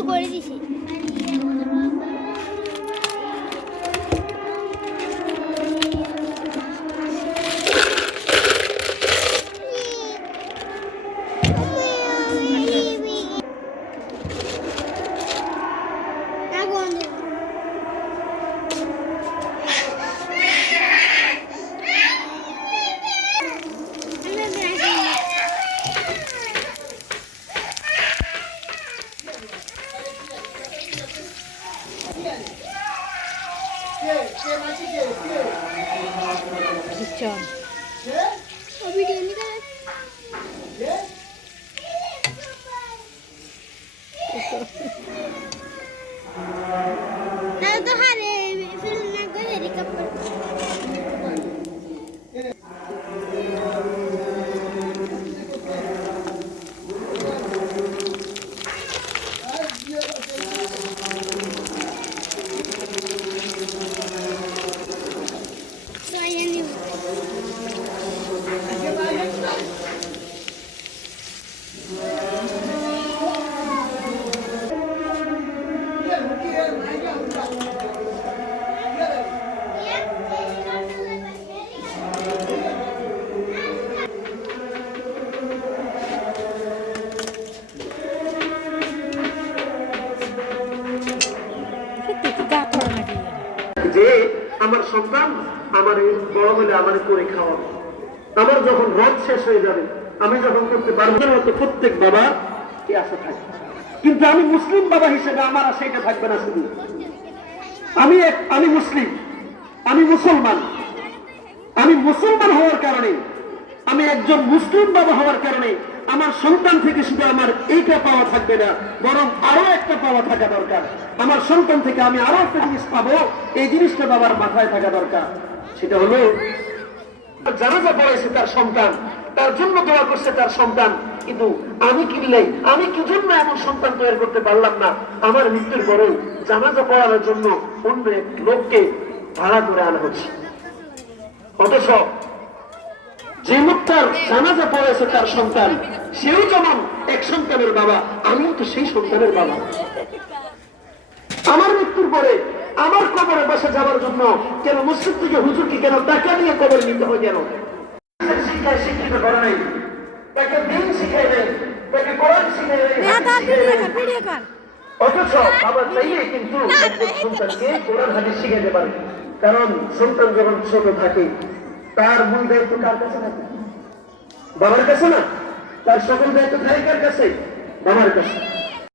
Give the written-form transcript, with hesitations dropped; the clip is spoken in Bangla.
চালু করে দিছি। চল तो हारे फिर ना को हेलीकॉप्टर যে আমার সন্তান আমার বড় হলে আমার করে খাওয়াবে, আমার যখন রথ শেষ হয়ে যাবে, আমি যখন করতে পারবো না, তো প্রত্যেক বাবা কি আশা থাকে। কিন্তু আমি মুসলিম বাবা হিসেবে আমার আশা এটা থাকবে না। শুধু আমি মুসলিম, আমি মুসলমান, আমি মুসলমান হওয়ার কারণে, আমি একজন মুসলিম বাবা হওয়ার কারণে আমার সন্তান থেকে শুধু আমার এইটা পাওয়া থাকবে না, বরং আরো একটা পাওয়া থাকা দরকার। আমার সন্তান থেকে আমি আরো একটা জিনিস পাবো, এই জিনিসটা বাবার মাথায় থাকা দরকার। সেটা হলো জানাজা পড়াইছে তার সন্তান, তার জন্য দোয়া করছে তার সন্তান, কিন্তু আমি কিনলেই আমি কি জন্য এমন সন্তান তৈরি করতে পারলাম না? আমার মৃত্যুর পরে জানাজা পড়ানোর জন্য অন্য লোককে ভাড়া করে আনা হচ্ছে। অথচ যে লোকটার জানাজা পড়েছে তার সন্তান, সেও যেমন এক সন্তানের বাবা, আমিও তো সেই সন্তানের বাবা। আমার মৃত্যুর পরে আমার কবরে বসে যাওয়ার জন্য কেন মসজিদ থেকে হুজুরকে কেন টাকা নিয়ে কবর নিতে হয়? কেন শিক্ষায় শিক্ষিত করে নাই, তাকে দিন শিখাই নেই, তাকে কোরআন শিখাই নেই। অথচ বাবা চাইলে কিন্তু সন্তানকে কোরআন হাদিস শিখাইতে পারে। কারণ সন্তান যখন ছোট থাকে তার মূল দায়িত্ব কার কাছে থাকে? বাবার কাছে না? তার সকল দায়িত্ব থাকে কার কাছে? বাবার কাছে।